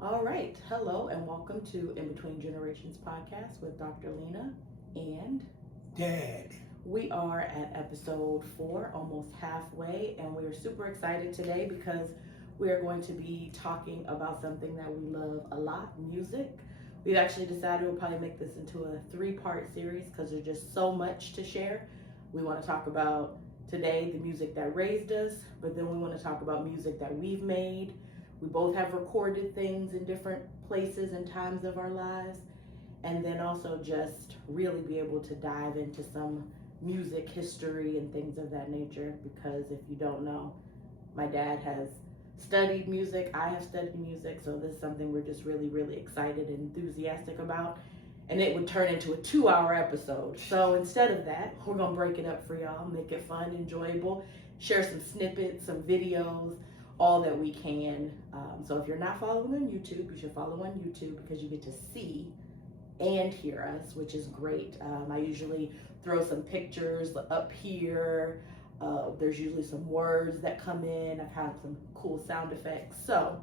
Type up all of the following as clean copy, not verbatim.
All right. Hello and welcome to In Between Generations podcast with Dr. Lena and Dad. we are at episode 4, almost halfway, and we're super excited today because we are going to be talking about something that we love a lot, music. We've actually decided we'll probably make this into a 3-part series because there's just so much to share. We want to talk about today the music that raised us, but then we want to talk about music that we've made. We both have recorded things in different places and times of our lives, and then also just really be able to dive into some music history and things of that nature. Because if you don't know, my dad has studied music, I have studied music, so this is something we're just really excited and enthusiastic about. And it would turn into a 2-hour episode. So instead of that, we're gonna break it up for y'all, make it fun, enjoyable, share some snippets, some videos, all that we can. So if you're not following on YouTube, you should follow on YouTube because you get to see and hear us, which is great. I usually throw some pictures up here. There's usually some words that come in. I've had some cool sound effects. So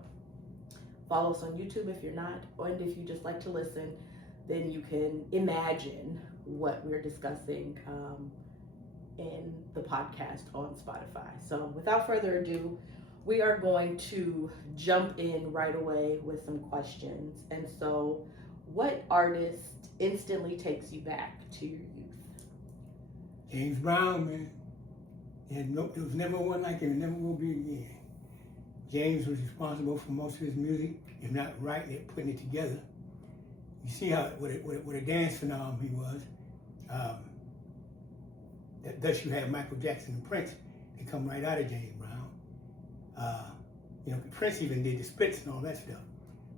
follow us on YouTube if you're not, and if you just like to listen, then you can imagine what we're discussing in the podcast on Spotify. So without further ado, we are going to jump in right away with some questions. And so, what artist instantly takes you back to your youth? James Brown, man. There was never one like him, never will be again. James was responsible for most of his music, if not writing it, putting it together. You see how what a dance phenomenon he was. Thus you have Michael Jackson and Prince. They come right out of James Brown. Prince even did the splits and all that stuff.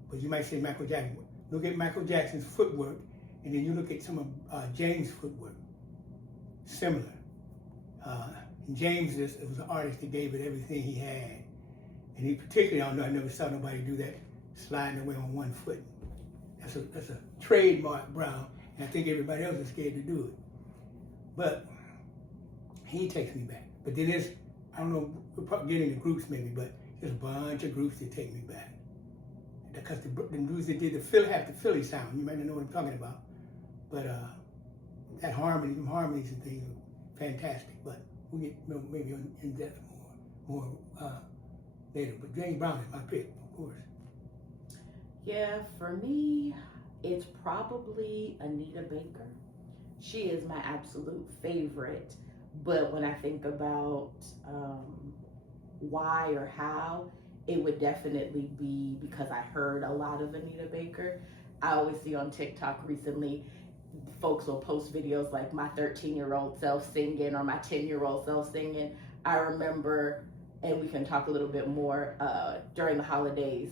But you might say Michael Jackson. Look at Michael Jackson's footwork, and then you look at some of James' footwork. Similar. James it was an artist that gave it everything he had. And he particularly, I never saw nobody do that, sliding away on one foot. That's a trademark Brown, and I think everybody else is scared to do it. But he takes me back. But then there's, I don't know, we'll probably get into groups maybe, but there's a bunch of groups that take me back. Because the groups that did the Philly sound, you might not know what I'm talking about. But that harmony, them harmonies and things are fantastic. But we'll get maybe in depth more later. But James Brown is my pick, of course. Yeah, for me, it's probably Anita Baker. She is my absolute favorite. But when I think about why or how, it would definitely be because I heard a lot of Anita Baker. I always see on TikTok recently, folks will post videos like my 13-year-old self singing or my 10-year-old self singing. I remember, and we can talk a little bit more during the holidays,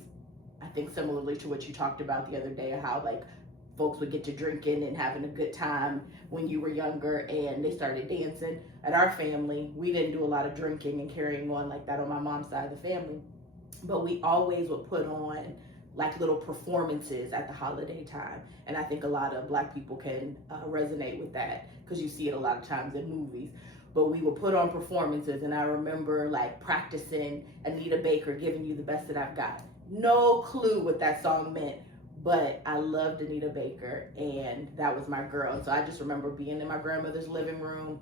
I think similarly to what you talked about the other day, how like folks would get to drinking and having a good time when you were younger and they started dancing. At our family, we didn't do a lot of drinking and carrying on like that on my mom's side of the family, but we always would put on like little performances at the holiday time. And I think a lot of Black people can resonate with that because you see it a lot of times in movies. But we would put on performances, and I remember like practicing Anita Baker, Giving You the Best That I've Got. No clue what that song meant, but I loved Anita Baker, and that was my girl. And so I just remember being in my grandmother's living room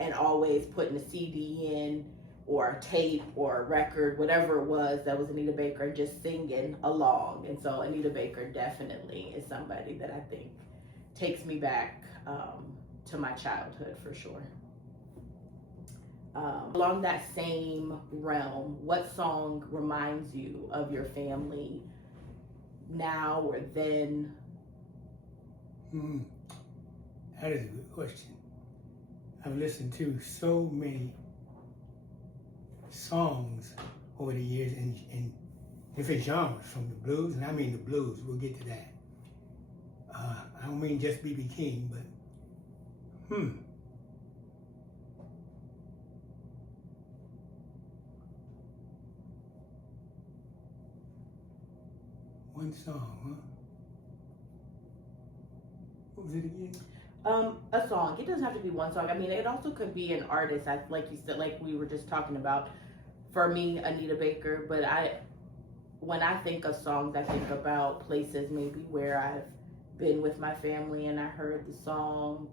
and always putting a CD in or a tape or a record, whatever it was that was Anita Baker, and just singing along. And so Anita Baker definitely is somebody that I think takes me back to my childhood for sure. Along that same realm, what song reminds you of your family now or then? That is a good question. I've listened to so many songs over the years in different genres, from the blues, and I mean the blues, we'll get to that. I don't mean just B.B. King, but one song, huh? What was it again? A song. It doesn't have to be one song. I mean, it also could be an artist, like you said, like we were just talking about. For me, Anita Baker, but when I think of songs, I think about places maybe where I've been with my family and I heard the song.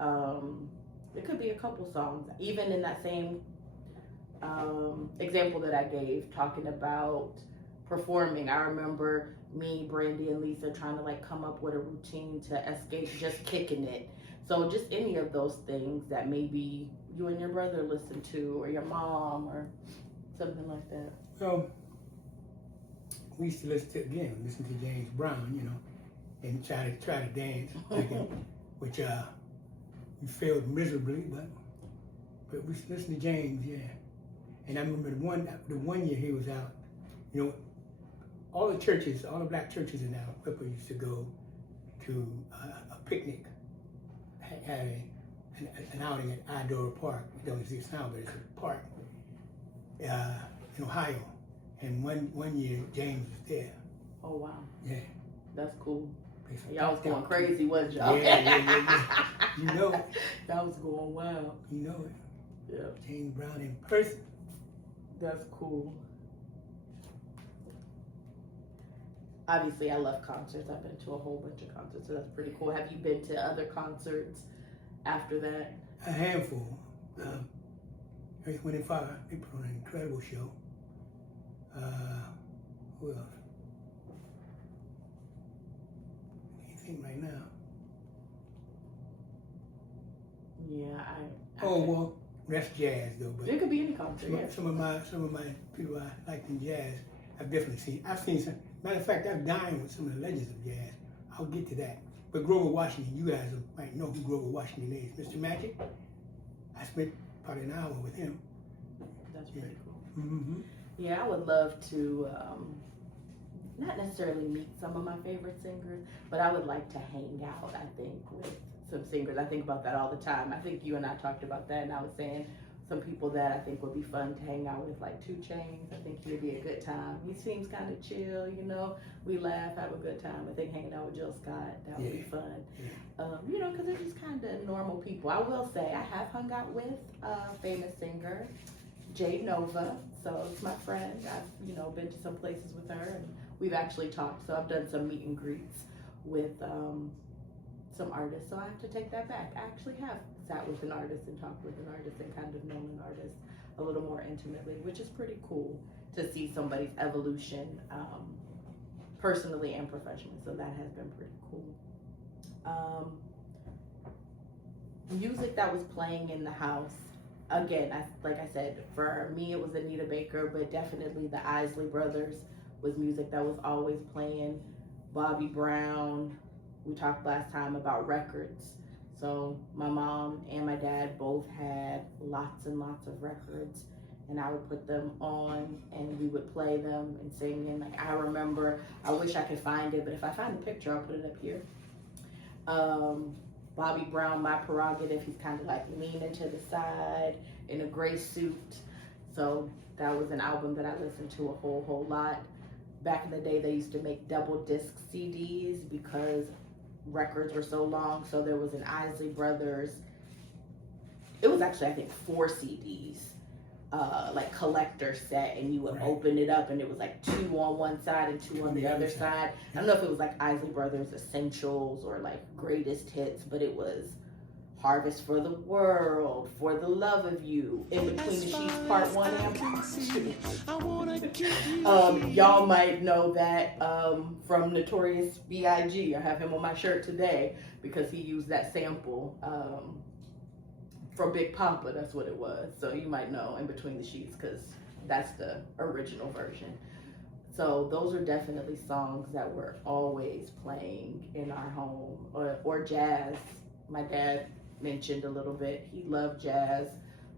Um, it could be a couple songs, even in that same example that I gave, talking about performing. I remember me, Brandy, and Lisa trying to like come up with a routine to escape just kicking it. So just any of those things that maybe you and your brother listen to, or your mom, or something like that. Well, we used to listen to James Brown, you know, and try to dance, like it, which we failed miserably, but we listened to James, yeah. And I remember the one year he was out, you know, all the black churches in Alabama used to go to a picnic, had an outing at Idora Park. It don't exist now, but it's a park in Ohio. And one year James was there. Oh wow. Yeah. That's cool. Basically, Y'all was going crazy, wasn't y'all? Yeah. You know it. Y'all was going wild. You know it. Yeah. James Brown in person. That's cool. Obviously, I love concerts. I've been to a whole bunch of concerts, so that's pretty cool. Have you been to other concerts after that? A handful. Earth, Wind and Fire, they put on an incredible show. Who else? Anything right now? Yeah, Oh well, that's jazz though. But it could be any concert. Yeah. some of my people I like in jazz, I've definitely seen. I've seen some. Matter of fact, I've dined with some of the legends of jazz. I'll get to that. But Grover Washington, you guys might know who Grover Washington is. Mr. Magic. I spent probably an hour with him. That's pretty cool. Mm-hmm. Yeah, I would love to, not necessarily meet some of my favorite singers, but I would like to hang out, I think, with some singers. I think about that all the time. I think you and I talked about that, and I was saying some people that I think would be fun to hang out with, like 2 Chainz. I think he'd be a good time. He seems kind of chill, you know. We laugh, have a good time. I think hanging out with Jill Scott, that would be fun. Yeah. You know, because they're just kind of normal people. I will say I have hung out with a famous singer, Jade Nova. So it's my friend. I've, you know, been to some places with her, and we've actually talked. So I've done some meet and greets with some artists. So I have to take that back. I actually have sat with an artist and talked with an artist and kind of known an artist a little more intimately, which is pretty cool to see somebody's evolution personally and professionally. So that has been pretty cool. Music that was playing in the house. Again, like I said, for me it was Anita Baker, but definitely the Isley Brothers was music that was always playing. Bobby Brown. We talked last time about records. So my mom and my dad both had lots and lots of records, and I would put them on and we would play them and sing. And like I remember, I wish I could find it, but if I find the picture, I'll put it up here. Bobby Brown, My Prerogative, he's kind of like leaning to the side in a gray suit. So that was an album that I listened to a whole lot. Back in the day, they used to make double disc CDs because records were so long. So there was an Isley Brothers. It was actually, I think, 4 CDs, like collector set, and you would open it up and it was like 2 on one side and 2 on the other side. I don't know if it was like Isley Brothers Essentials or like Greatest Hits, but it was Harvest for the World, For the Love of You, In Between the Sheets Part 1 and Part 2. Y'all might know that from Notorious B.I.G. I have him on my shirt today because he used that sample from Big Papa. That's what it was. So you might know In Between the Sheets because that's the original version. So those are definitely songs that were always playing in our home. Or jazz. My dad mentioned a little bit. He loved jazz.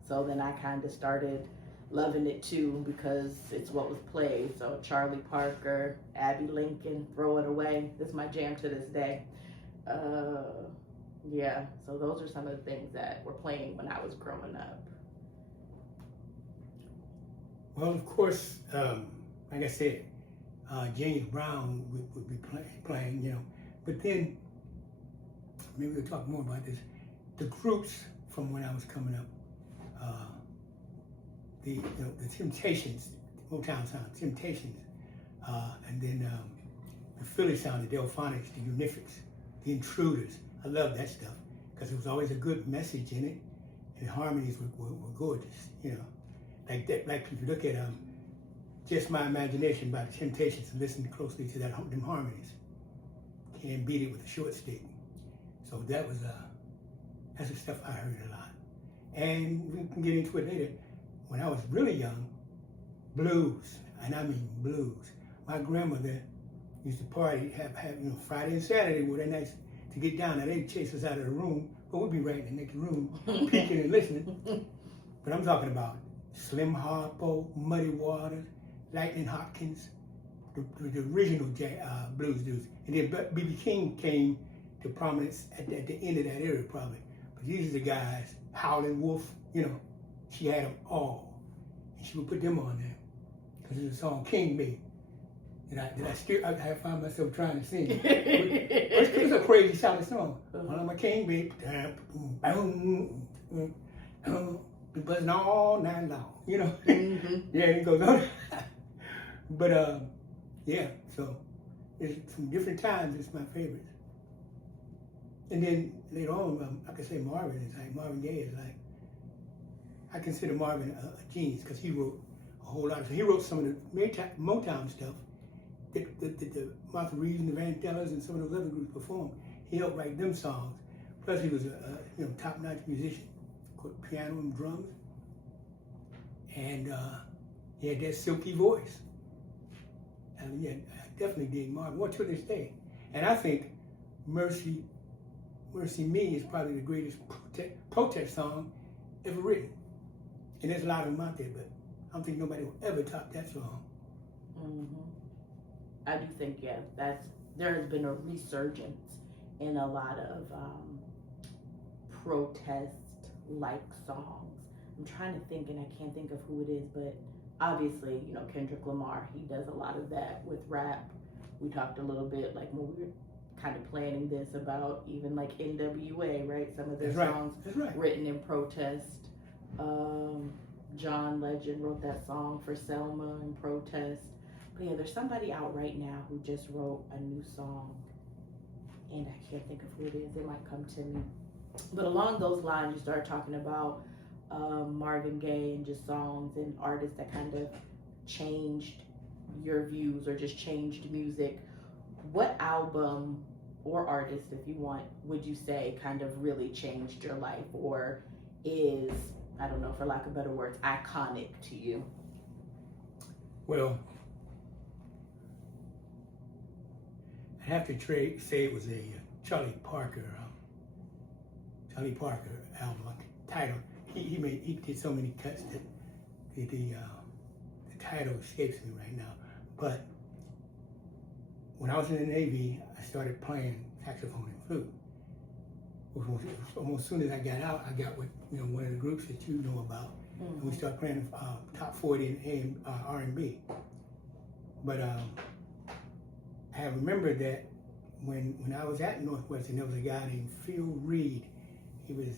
So then I kind of started loving it too because it's what was played. So Charlie Parker, Abby Lincoln, Throw It Away. This is my jam to this day. Yeah, so those are some of the things that were playing when I was growing up. Well, of course, like I said, James Brown would be playing, you know. But then, maybe we'll talk more about this. The groups from when I was coming up, the Temptations, Motown sound, Temptations, And then the Philly sound, the Delphonics, the Unifics, the Intruders. I love that stuff because there was always a good message in it, and the harmonies were gorgeous. You know, like that. Like if you look at Just My Imagination by the Temptations and listen closely to them harmonies. Can't beat it with a short stick. So that was that's the stuff I heard a lot. And we can get into it later. When I was really young, blues, and I mean blues. My grandmother used to party, have Friday and Saturday were their nights to get down. Now they'd chase us out of the room, but we'd be right in the next room, peeking and listening. But I'm talking about Slim Harpo, Muddy Waters, Lightning Hopkins, the original blues dudes. And then B.B. King came to prominence at the end of that era probably. But these are the guys, Howlin' Wolf, she had them all. And she would put them on there. Because there's a song, King Me, that I find myself trying to sing. It's a crazy sounding song. One of my King Me, be buzzing all night long, Mm-hmm. Yeah, it goes on. But yeah, so it's from different times. It's my favorites. And then later on, I could say Marvin Gaye is like, I consider Marvin a genius because he wrote a whole lot of. He wrote some of the Motown stuff that the Martha Reeves and the Vandellas and some of those other groups performed. He helped write them songs. Plus, he was a top-notch musician, piano and drums, and he had that silky voice. I mean, yeah, I definitely dig Marvin. Well, to this day, and I think "Mercy Me" is probably the greatest protest song ever written. And there's a lot of them out there, but I don't think nobody will ever top that song. Mm-hmm. I do think, yeah, there has been a resurgence in a lot of protest-like songs. I'm trying to think, and I can't think of who it is, but obviously, Kendrick Lamar, he does a lot of that with rap. We talked a little bit, like when we were kind of planning this, about even like NWA, right? Some of their songs written in protest. John Legend wrote that song for Selma in protest. But yeah, there's somebody out right now who just wrote a new song, and I can't think of who it is. It might come to me. But along those lines, you start talking about Marvin Gaye and just songs and artists that kind of changed your views or just changed music. What album or artist, if you want, would you say kind of really changed your life or is, I don't know, for lack of better words, iconic to you? Well, I have to say it was a Charlie Parker album. Title. He did so many cuts that the title escapes me right now. But when I was in the Navy, I started playing saxophone and flute. Almost as soon as I got out, I got with one of the groups that you know about, and we started playing top 40 and R&B. But I remember that when I was at Northwestern, there was a guy named Phil Reed. He was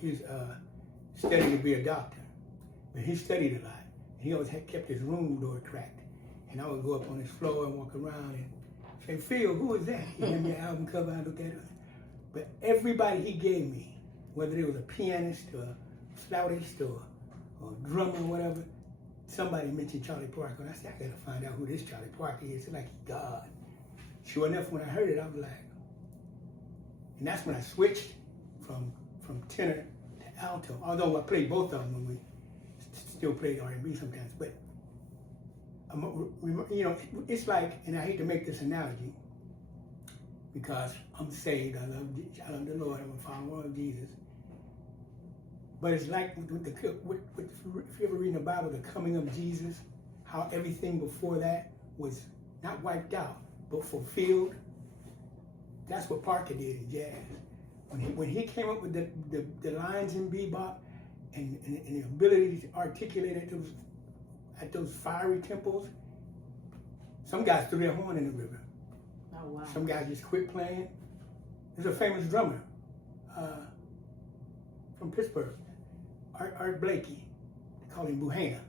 he's studying to be a doctor, but he studied a lot. He always kept his room door cracked, and I would go up on his floor and walk around and say, "Phil, who is that?" He gave me an album cover. I looked at it, but everybody he gave me, whether it was a pianist or a flautist or a drummer or whatever, somebody mentioned Charlie Parker, and I said, "I gotta find out who this Charlie Parker is." It's like God. Sure enough, when I heard it, I was like, and that's when I switched from tenor to alto. Although I played both of them when we still played R&B sometimes, but it's like, and I hate to make this analogy because I'm saved, I love the Lord, I'm a follower of Jesus. But it's like if you ever read in the Bible, the coming of Jesus, how everything before that was not wiped out, but fulfilled. That's what Parker did in jazz. When he came up with the lines in bebop and the ability to articulate at those fiery tempos, some guys threw their horn in the river. Oh, wow. Some guys just quit playing. There's a famous drummer from Pittsburgh, Art Blakey. They call him Buhana.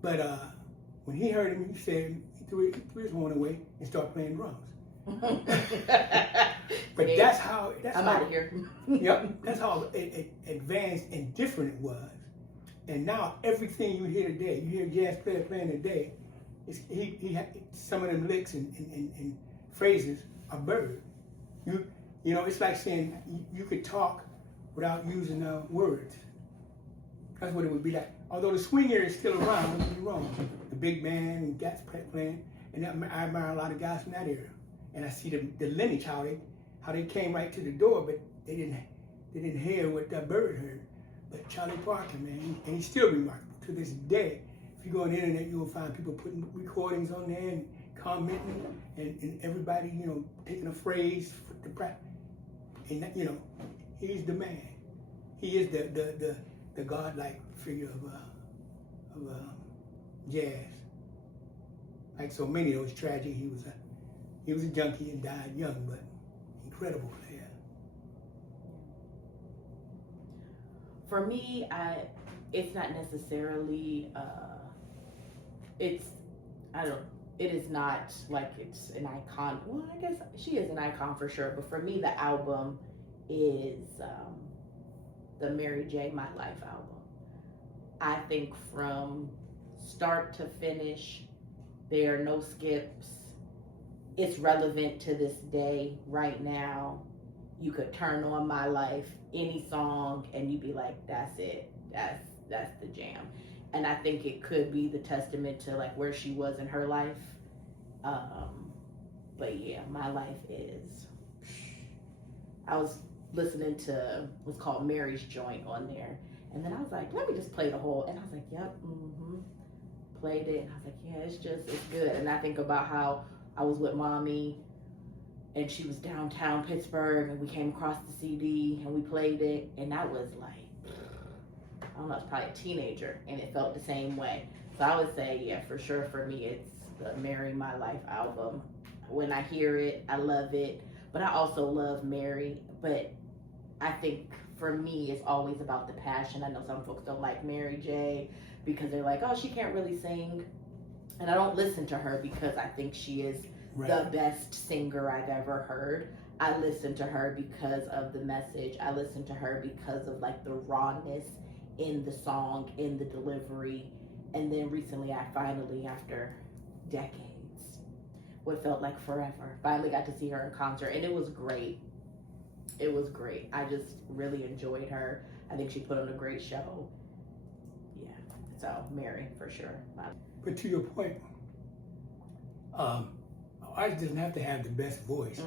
But when he heard him, he said he threw his horn away and started playing drums. But that's how. I'm out of here. Yep. That's how advanced and different it was. And now everything you hear today, you hear a jazz player playing today, he some of them licks and phrases are buried. You know, it's like saying you could talk without using words. That's what it would be like. Although the swing area is still around, don't get me wrong. The big band and Gats playing, and I admire a lot of guys from that era. And I see the lineage, how they came right to the door, but they didn't hear what that bird heard. But Charlie Parker, man, and he's still remarkable to this day. If you go on the internet, you'll find people putting recordings on there and commenting, and everybody, you know, taking a phrase for the practice. And you know, he's the man. He is the godlike figure of jazz. Like so many of those tragic, he was a junkie and died young, but incredible player. For me, it's not necessarily, it is not like it's an icon. Well, I guess she is an icon for sure, but for me, the album is the Mary J. My Life album. I think from start to finish, there are no skips. It's relevant to this day, right now. You could turn on My Life, any song, and you'd be like, that's it. That's the jam. And I think it could be the testament to like where she was in her life. But yeah, My Life is. I was listening to what's called Mary's Joint on there, and then I was like, let me just play the whole. And I was like, yep, played it. And I was like, yeah, it's good. And I think about how I was with mommy, and she was downtown Pittsburgh, and we came across the CD, and we played it, and I was like, I don't know, it's probably a teenager, and it felt the same way. So I would say, yeah, for sure, for me, it's the Mary My Life album. When I hear it, I love it, but I also love Mary. But I think for me, it's always about the passion. I know some folks don't like Mary J. because they're like, oh, she can't really sing. And I don't listen to her because I think she is the best singer I've ever heard. I listen to her because of the message. I listen to her because of like the rawness in the song, in the delivery. And then recently I finally, after decades, what felt like forever, finally got to see her in concert, and it was great. It was great. I just really enjoyed her. I think she put on a great show. Yeah, so Mary, for sure. But to your point, artist doesn't have to have the best voice.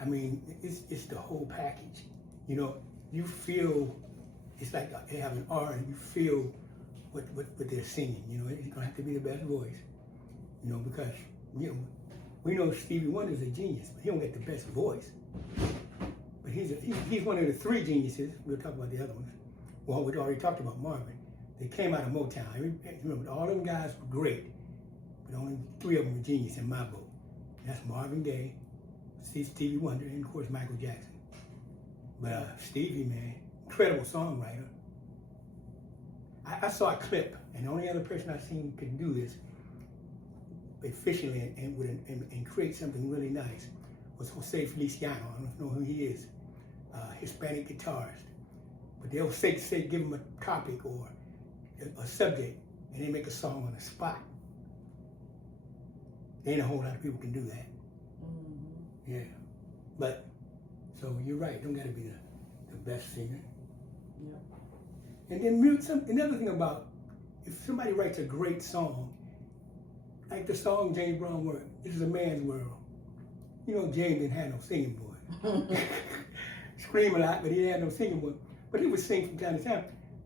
I mean, it's the whole package. You know, you feel, it's like they have an R and you feel what they're singing. You know, it's gonna have to be the best voice. You know, because we know Stevie Wonder's a genius, but he don't get the best voice. But he's one of the three geniuses. We'll talk about the other ones. Well, we already talked about Marvin. They came out of Motown. Remember, all them guys were great, but only three of them were genius in my book. And that's Marvin Gaye, Stevie Wonder, and of course Michael Jackson. But Stevie, man, incredible songwriter. I saw a clip, and the only other person I've seen could do this efficiently and create something really nice was Jose Feliciano. I don't know who he is, Hispanic guitarist. But they'll give him a topic or a subject, and they make a song on the spot. There ain't a whole lot of people can do that. Yeah, but so you're right. Don't got to be the best singer. Yeah. And then another thing about if somebody writes a great song, like the song James Brown wrote, "This is a man's world." You know, James didn't have no singing voice. Scream a lot, but he didn't have no singing voice. But he would sing from time to time.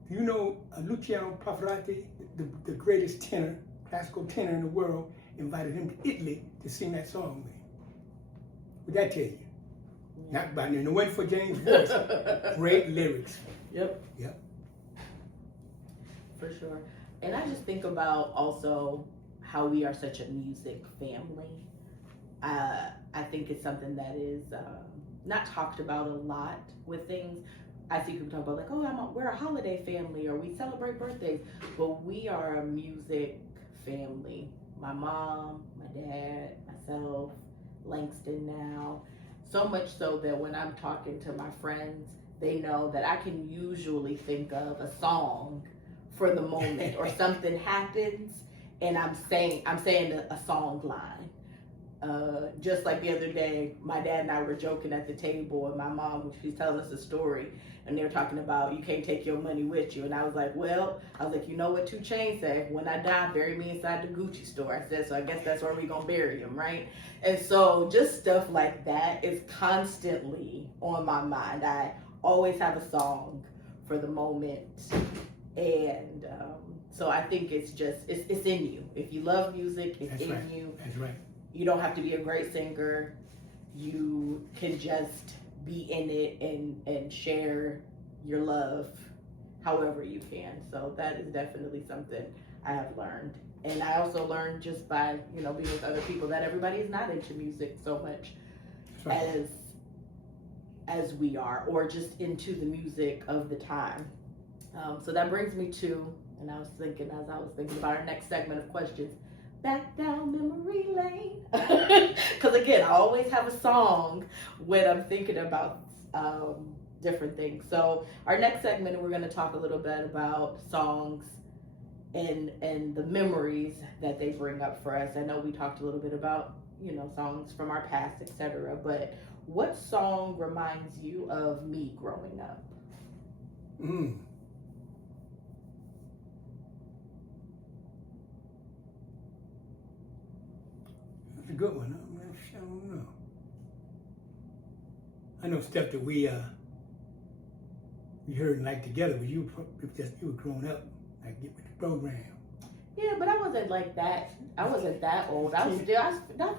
Do you know Luciano Pavarotti, the greatest tenor, classical tenor in the world, invited him to Italy to sing that song with him? Would that tell you? Yeah. Not by no one for James' voice. Great lyrics. Yep. For sure. And I just think about also how we are such a music family. I think it's something that is not talked about a lot with things. I see people talk about like, oh, we're a holiday family or we celebrate birthdays, but we are a music family. My mom, my dad, myself, Langston now. So much so that when I'm talking to my friends, they know that I can usually think of a song for the moment or something happens and I'm saying a song line. Just like the other day, my dad and I were joking at the table, and my mom, she's telling us a story, and they were talking about you can't take your money with you. And I was like, you know what 2 Chainz said? When I die, bury me inside the Gucci store. I said, so I guess that's where we gonna bury him, right? And so just stuff like that is constantly on my mind. I always have a song for the moment, and so I think it's in you. If you love music, it's in you. That's right. You don't have to be a great singer. You can just be in it and share your love however you can. So that is definitely something I have learned. And I also learned just by, being with other people that everybody is not into music so much as we are, or just into the music of the time. So that brings me to, and I was thinking about our next segment of questions, back down memory lane. Because again, I always have a song when I'm thinking about different things. So our next segment, we're going to talk a little bit about songs and the memories that they bring up for us. I know we talked a little bit about, songs from our past, etc. But what song reminds you of me growing up? That's a good one. I don't know. I know stuff that we heard and liked together, but you were growing up, like get with the program. Yeah, but I wasn't like that. I wasn't that old. I feel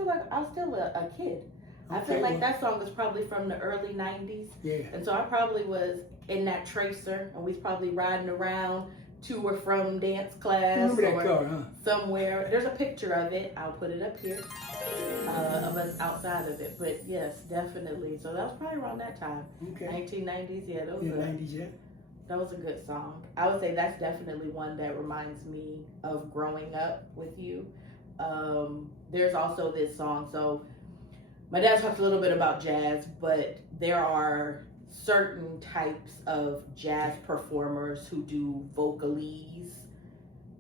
like I was still a kid. I feel like that song was probably from the early 90s. Yeah. And so I probably was in that Tracer, and we was probably riding around to or from dance class. Remember that car, huh? Somewhere. There's a picture of it. I'll put it up here of us outside of it. But yes, definitely. So that was probably around that time. Okay. 1990s. Yeah, that was 90s, yeah. That was a good song. I would say that's definitely one that reminds me of growing up with you. There's also this song. So my dad talked a little bit about jazz, but there are certain types of jazz performers who do vocalese.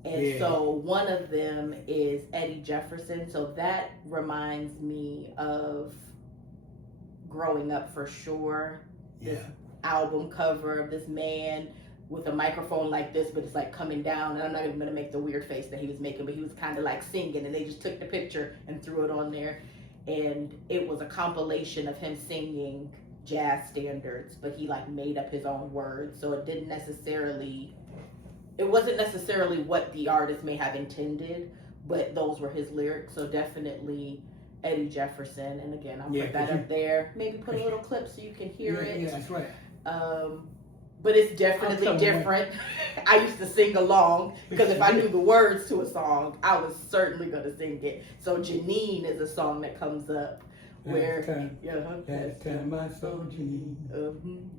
And so one of them is Eddie Jefferson. So that reminds me of growing up for sure. This album cover of this man with a microphone like this, but it's like coming down. And I'm not even going to make the weird face that he was making, but he was kind of like singing, and they just took the picture and threw it on there. And it was a compilation of him singing jazz standards, but he like made up his own words. So it wasn't necessarily what the artist may have intended, but those were his lyrics. So definitely Eddie Jefferson. And again, I'll put that up there. Maybe put a little clip so you can hear it. Yeah, that's right. But it's definitely different. I used to sing along because if I knew the words to a song, I was certainly going to sing it. So Janine is a song that comes up where last time I saw Janine.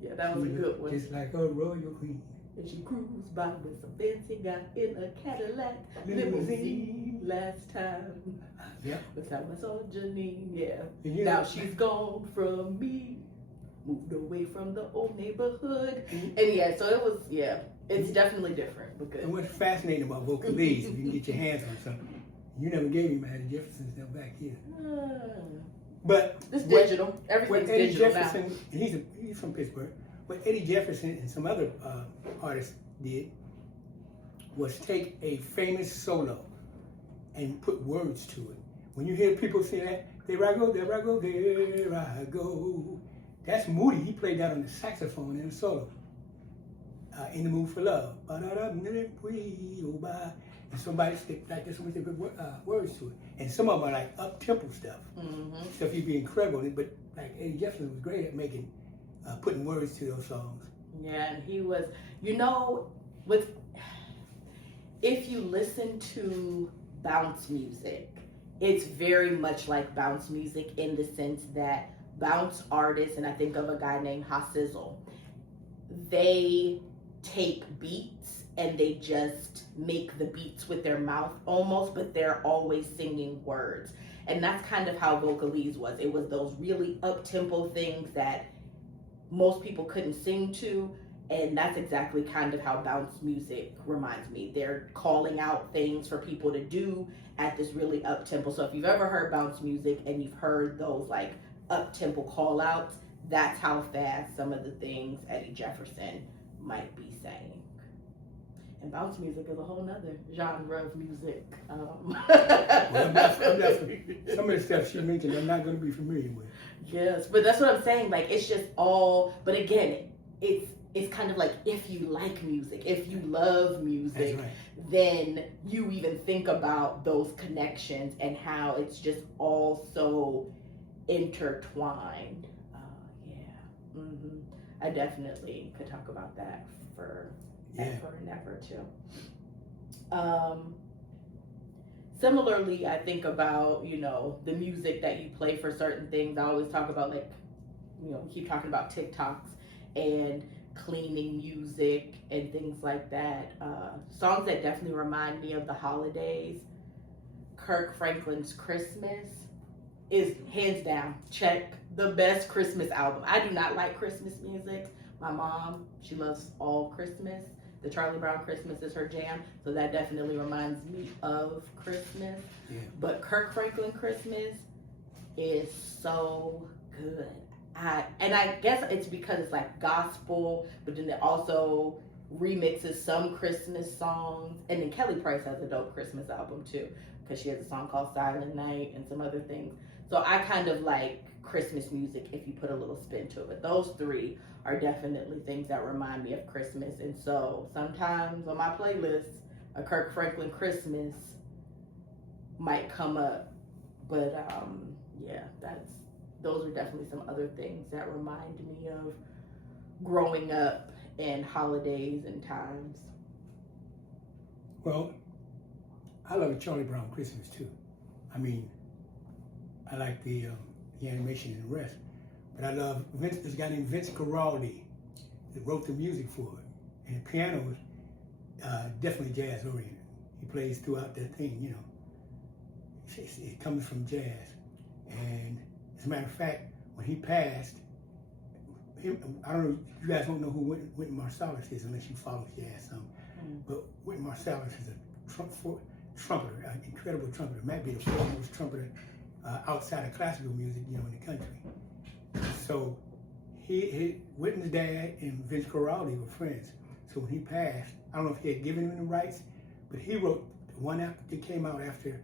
Yeah, that was a good one. Just like a royal queen. And she cruised by with some fancy guy in a Cadillac limousine last time. Yeah. Last time I saw Janine, Now she's gone from me, moved away from the old neighborhood. And so it was, it's definitely different. But good. And what's fascinating about vocalese, if you can get your hands on something, you never gave me Eddie Jefferson stuff back here. But it's digital. Everything's Eddie digital Jefferson, now. He's from Pittsburgh. What Eddie Jefferson and some other artists did was take a famous solo and put words to it. When you hear people say that, there I go, there I go, there I go. That's Moody. He played that on the saxophone in a solo. In the Mood for Love. And somebody like this, somebody put words to it. And some of them are like up-tempo stuff. Stuff you'd be incredible. But like Eddie Jefferson was great at making putting words to those songs. Yeah, and he was, if you listen to bounce music, it's very much like bounce music in the sense that bounce artists, and I think of a guy named Hasizzle, they take beats and they just make the beats with their mouth almost, but they're always singing words. And that's kind of how Vocalese was. It was those really up-tempo things that most people couldn't sing to, and that's exactly kind of how bounce music reminds me. They're calling out things for people to do at this really up-tempo. So if you've ever heard bounce music and you've heard those like up-tempo call outs, that's how fast some of the things Eddie Jefferson might be saying. And bounce music is a whole nother genre of music. Well, some of the stuff she mentioned, I'm not going to be familiar with. Yes, but that's what I'm saying. Like, it's just all. But again, it's kind of like, if you like music, if you love music, That's right. then you even think about those connections and how it's just all so intertwined. Yeah. I definitely could talk about that for ever and ever too. Similarly, I think about, the music that you play for certain things. I always talk about, like, we keep talking about TikToks and cleaning music and things like that. Songs that definitely remind me of the holidays. Kirk Franklin's Christmas is hands down, check, the best Christmas album. I do not like Christmas music. My mom, she loves all Christmas. The Charlie Brown Christmas is her jam, so that definitely reminds me of Christmas. Yeah. But Kirk Franklin Christmas is so good. And I guess it's because it's like gospel, but then it also remixes some Christmas songs. And then Kelly Price has a dope Christmas album too, because she has a song called Silent Night and some other things. So I kind of like Christmas music if you put a little spin to it. But those three are definitely things that remind me of Christmas. And so sometimes on my playlist, a Kirk Franklin Christmas might come up. But yeah, those are definitely some other things that remind me of growing up and holidays and times. Well, I love Charlie Brown Christmas too. I mean, I like the animation and the rest. But I love this guy named Vince Guaraldi that wrote the music for it. And the piano is definitely jazz oriented. He plays throughout that thing, It comes from jazz. And as a matter of fact, when he passed, I don't know, you guys don't know who Wynton Marsalis is unless you follow jazz some. But Wynton Marsalis is a trumpeter, an incredible trumpeter. Might be the foremost trumpeter outside of classical music, in the country. So Wynton's dad and Vince Guaraldi were friends. So when he passed, I don't know if he had given him the rights, but he wrote the one that came out after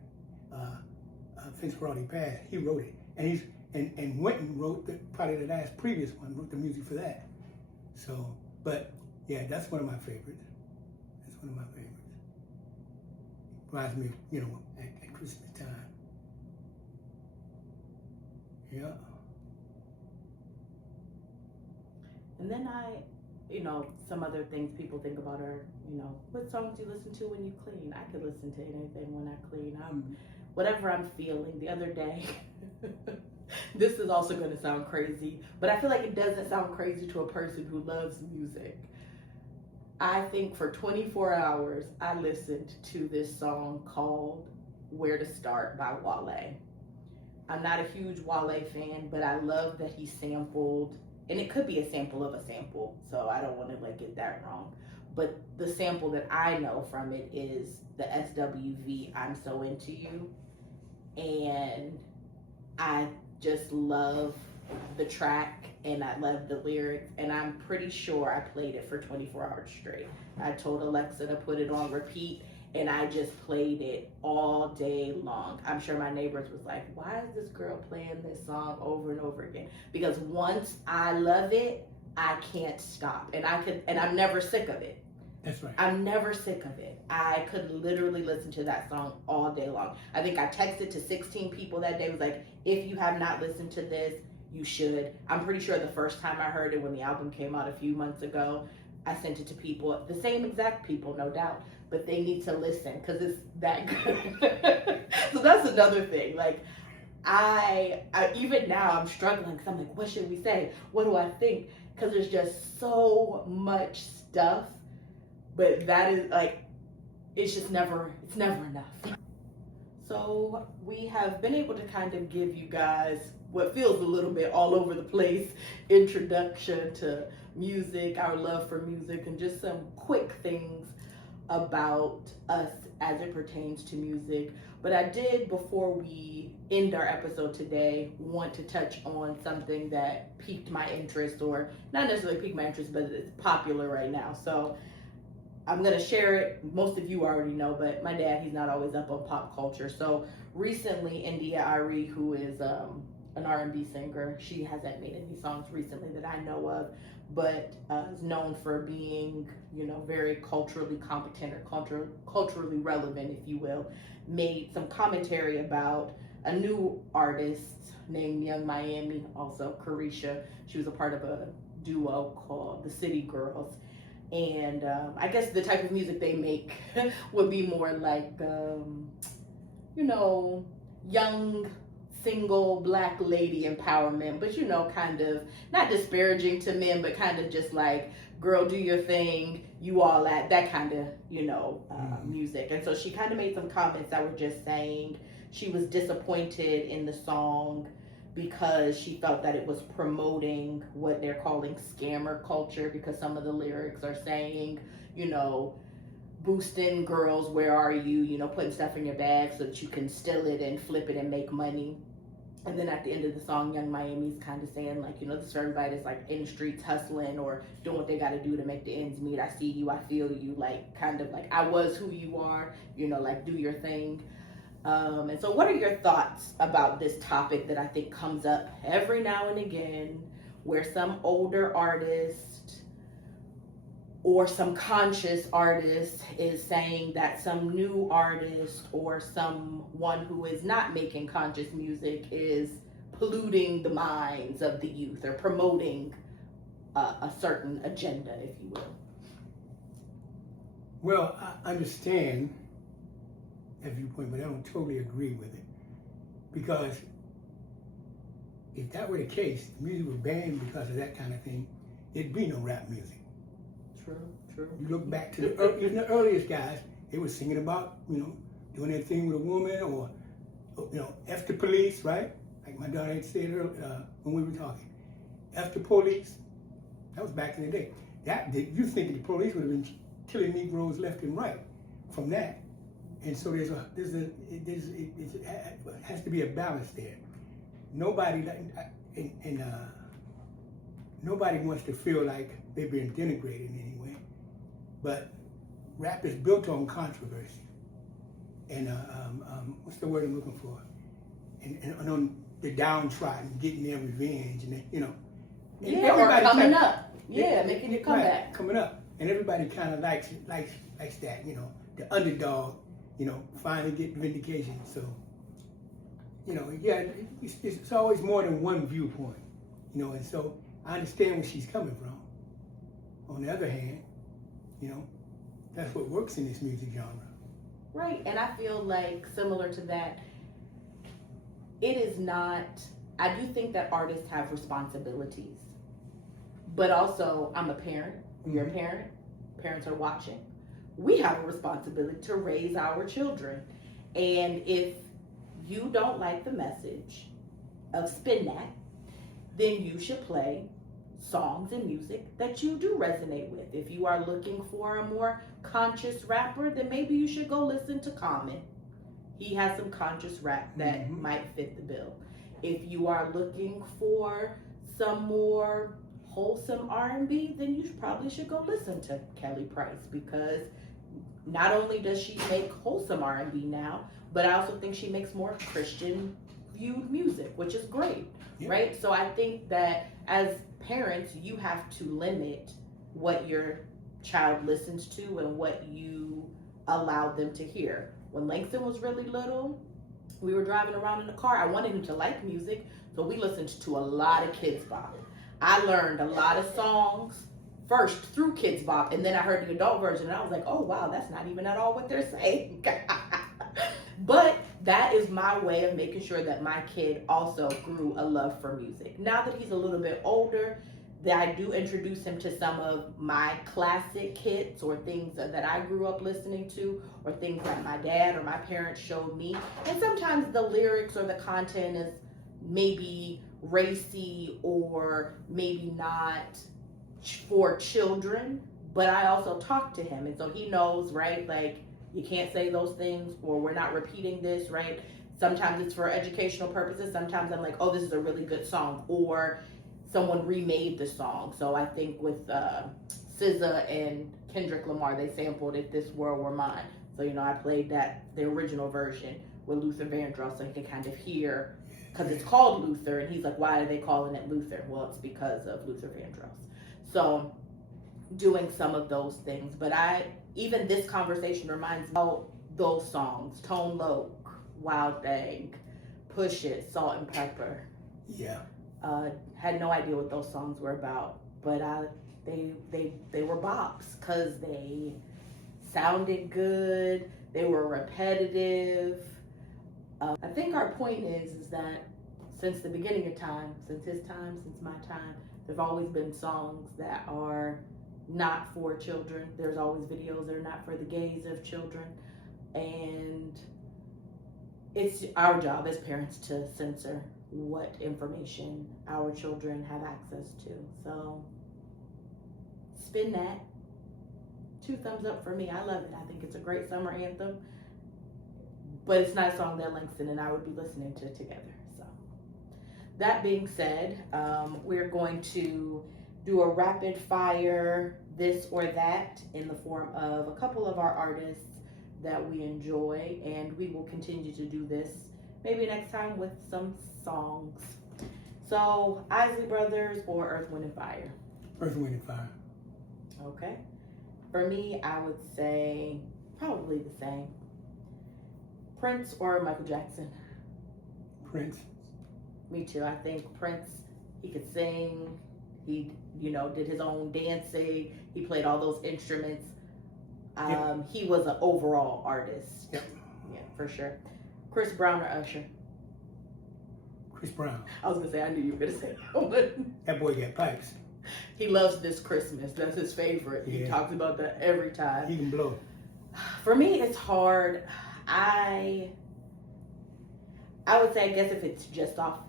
Vince Guaraldi passed. He wrote it, and Wynton wrote probably the last previous one, wrote the music for that. So, but yeah, that's one of my favorites. That's one of my favorites. Reminds me, at Christmas time. Yeah. And then some other things people think about are, what songs you listen to when you clean. I could listen to anything when I clean. Whatever I'm feeling. The other day, this is also going to sound crazy, but I feel like it doesn't sound crazy to a person who loves music. I think for 24 hours, I listened to this song called Where to Start by Wale. I'm not a huge Wale fan, but I love that he sampled, and it could be a sample of a sample, so I don't want to get that wrong. But the sample that I know from it is the SWV I'm So Into You. And I just love the track and I love the lyrics, and I'm pretty sure I played it for 24 hours straight. I told Alexa to put it on repeat, and I just played it all day long. I'm sure my neighbors was like, why is this girl playing this song over and over again? Because once I love it, I can't stop. And I'm never sick of it. That's right. I'm never sick of it. I could literally listen to that song all day long. I think I texted to 16 people that day, was like, if you have not listened to this, you should. I'm pretty sure the first time I heard it, when the album came out a few months ago, I sent it to people, the same exact people, no doubt, but they need to listen because it's that good. So that's another thing. I even now I'm struggling because I'm like, what should we say? What do I think? because there's just so much stuff. But that is like, it's never enough. So we have been able to kind of give you guys what feels a little bit all over the place introduction to music, our love for music, and just some quick things about us as it pertains to music. But I did, before we end our episode today, want to touch on something that piqued my interest, or not necessarily piqued my interest, but it's popular right now. So I'm going to share it. Most of you already know, but my dad, he's not always up on pop culture. So recently, India Ari, who is an R&B singer, she hasn't made any songs recently that I know of, but is known for being, very culturally competent or culturally relevant, if you will, made some commentary about a new artist named Young Miami, also Carisha. She was a part of a duo called the City Girls. And I guess the type of music they make would be more like, young, single, black lady empowerment, but, kind of not disparaging to men, but kind of just like, girl, do your thing, you all that kind of, music. And so she kind of made some comments that were just saying she was disappointed in the song because she felt that it was promoting what they're calling scammer culture, because some of the lyrics are saying, boosting girls, where are you, putting stuff in your bag so that you can steal it and flip it and make money. And then at the end of the song, Young Miami's kind of saying, like, this is for everybody that's like in the streets hustling or doing what they got to do to make the ends meet. I see you, I feel you, like, kind of like, I was who you are, like, do your thing. And so what are your thoughts about this topic that I think comes up every now and again, where some older artist or some conscious artist is saying that some new artist or someone who is not making conscious music is polluting the minds of the youth or promoting a certain agenda, if you will? Well, I understand that viewpoint, but I don't totally agree with it. Because if that were the case, music was banned because of that kind of thing, there'd be no rap music. True. You look back to even the earliest guys, they were singing about, doing their thing with a woman, or, F the police, right? Like my daughter had said earlier, when we were talking. F the police, that was back in the day. You think the police would have been killing Negroes left and right from that. And so it has to be a balance there. Nobody wants to feel like they're being denigrated in any way. But rap is built on controversy. And what's the word I'm looking for? And on the downtrodden, getting their revenge, and or coming up. Making it come back. Coming up. And everybody kind of likes that, the underdog, finally get vindication. So, it's always more than one viewpoint, and so I understand where she's coming from. On the other hand, that's what works in this music genre. Right, and I feel like similar to that, it is not, I do think that artists have responsibilities, but also I'm a parent, you're a parent, parents are watching. We have a responsibility to raise our children. And if you don't like the message of Spin That, then you should play songs and music that you do resonate with. If you are looking for a more conscious rapper, then maybe you should go listen to Common. He has some conscious rap that might fit the bill. If you are looking for some more wholesome R&B, then you probably should go listen to Kelly Price, because not only does she make wholesome R&B now, but I also think she makes more Christian viewed music, which is great, right? So I think that as parents, you have to limit what your child listens to and what you allow them to hear. When Langston was really little, we were driving around in the car. I wanted him to like music, so we listened to a lot of Kids Bop. I learned a lot of songs first through Kids Bop, and then I heard the adult version, and I was like, oh wow, that's not even at all what they're saying. But that is my way of making sure that my kid also grew a love for music. Now that he's a little bit older, I do introduce him to some of my classic hits or things that I grew up listening to or things that my dad or my parents showed me. And sometimes the lyrics or the content is maybe racy or maybe not for children, but I also talk to him. And so he knows, right? Like, you can't say those things, or we're not repeating this, right? Sometimes it's for educational purposes. Sometimes I'm like, oh, this is a really good song, or someone remade the song. So I think with SZA and Kendrick Lamar, they sampled "If This World Were Mine." So I played the original version with Luther Vandross, so he can kind of hear, because it's called Luther, and he's like, why are they calling it Luther? Well, it's because of Luther Vandross. So doing some of those things, but even this conversation reminds me of those songs: Tone Loc, Wild Thing, Push It, Salt and Pepper. Yeah. Had no idea what those songs were about, but they were bops because they sounded good. They were repetitive. I think our point is that since the beginning of time, since his time, since my time, there've always been songs that are not for children. There's always videos that are not for the gaze of children, and it's our job as parents to censor what information our children have access to. So spin that. 2 thumbs up for me. I love it. I think it's a great summer anthem, but it's not a song that Langston and I would be listening to together. So that being said, we're going to do a rapid fire this or that in the form of a couple of our artists that we enjoy, and we will continue to do this maybe next time with some songs. So, Isley Brothers or Earth, Wind, and Fire? Earth, Wind, and Fire. Okay. For me, I would say probably the same. Prince or Michael Jackson? Prince. Me too. I think Prince, he could sing. He, did his own dancing. He played all those instruments. Yep. He was an overall artist. Yep. Yeah, for sure. Chris Brown or Usher? Chris Brown. I was gonna say, I knew you were gonna say that one. That boy got pipes. He loves This Christmas. That's his favorite. Yeah. He talks about that every time. He can blow. For me, it's hard. I would say, I guess if it's just off,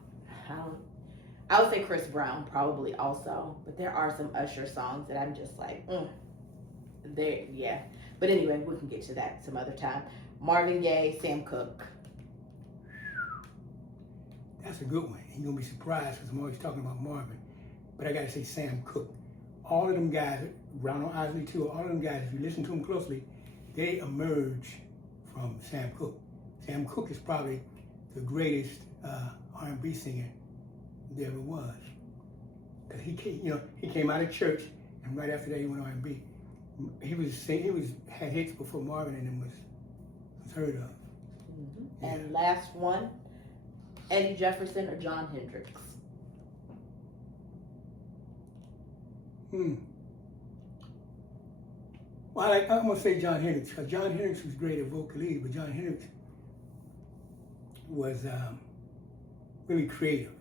I would say Chris Brown probably also. But there are some Usher songs that I'm just like, yeah. But anyway, we can get to that some other time. Marvin Gaye, Sam Cooke. That's a good one. You're going to be surprised because I'm always talking about Marvin. But I got to say Sam Cooke. All of them guys, Ronald Isley too, all of them guys, if you listen to them closely, they emerge from Sam Cooke. Sam Cooke is probably the greatest R&B singer there ever was. Because he came out of church, and right after that he went R&B. He had hits before Marvin and them was heard of. Mm-hmm. Yeah. And last one, Eddie Jefferson or John Hendricks? Well, I'm going to say John Hendricks, because John Hendricks was great at vocalese, but John Hendricks was really creative.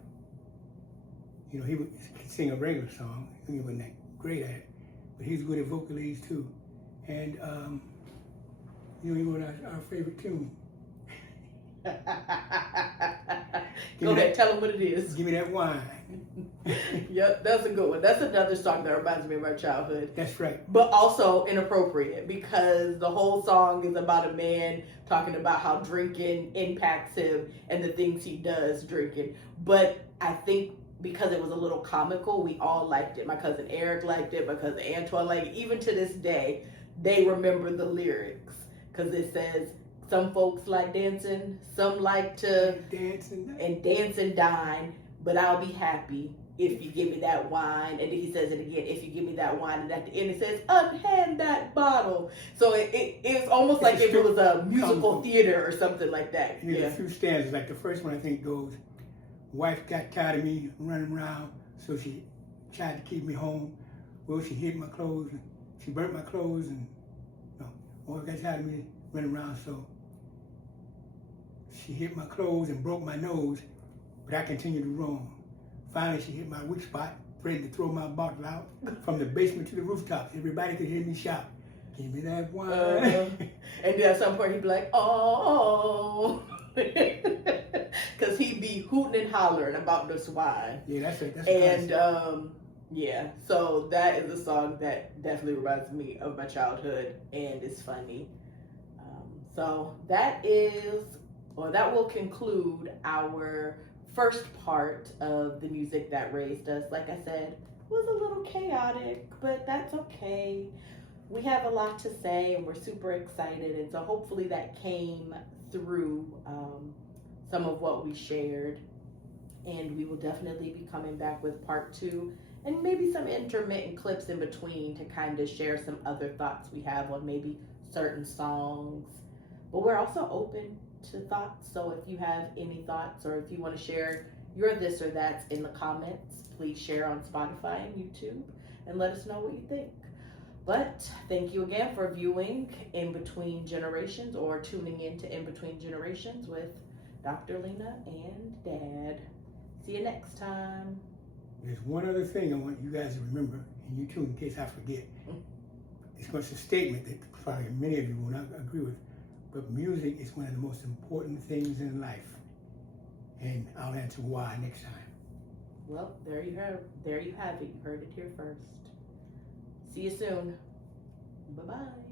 He could sing a regular song. He wasn't that great at it, but he was good at vocalese too. And he wrote our favorite tune. Go ahead, tell them what it is. Give me that wine. Yep, that's a good one. That's another song that reminds me of my childhood. That's right. But also inappropriate, because the whole song is about a man talking about how drinking impacts him and the things he does drinking. But I think because it was a little comical, we all liked it. My cousin Eric liked it, my cousin Antoine liked it. Even to this day, they remember the lyrics, because it says, some folks like dancing, some like to dance and dine, but I'll be happy if you give me that wine. And then he says it again, if you give me that wine. And at the end it says, unhand that bottle. So it's almost like if it was a musical theater or something like that. There's a few stanzas. Like the first one I think goes, wife got tired of me running around, so she tried to keep me home. Well, she hid my clothes, and she burnt my clothes, and wife got tired of me running around, so she hit my clothes and broke my nose, but I continued to roam. Finally, she hit my weak spot, ready to throw my bottle out from the basement to the rooftops. Everybody could hear me shout, "Give me that wine." And then at some point he'd be like, "Oh," because he'd be hooting and hollering about this wine. Yeah, that's it. And yeah, so that is a song that definitely reminds me of my childhood and is funny. So that will conclude our first part of the music that raised us. Like I said, it was a little chaotic, but that's okay. We have a lot to say and we're super excited, and so hopefully that came through some of what we shared. And we will definitely be coming back with part 2 and maybe some intermittent clips in between to kind of share some other thoughts we have on maybe certain songs. But we're also open to thoughts, so if you have any thoughts or if you want to share your this or that's in the comments, please share on Spotify and YouTube and let us know what you think. But thank you again for viewing In Between Generations, or tuning in to In Between Generations with Dr. Lena and Dad. See you next time. There's one other thing I want you guys to remember, and you too, in case I forget. It's a statement that probably many of you will not agree with, but music is one of the most important things in life. And I'll answer why next time. Well, there you have it. You heard it here first. See you soon. Bye-bye.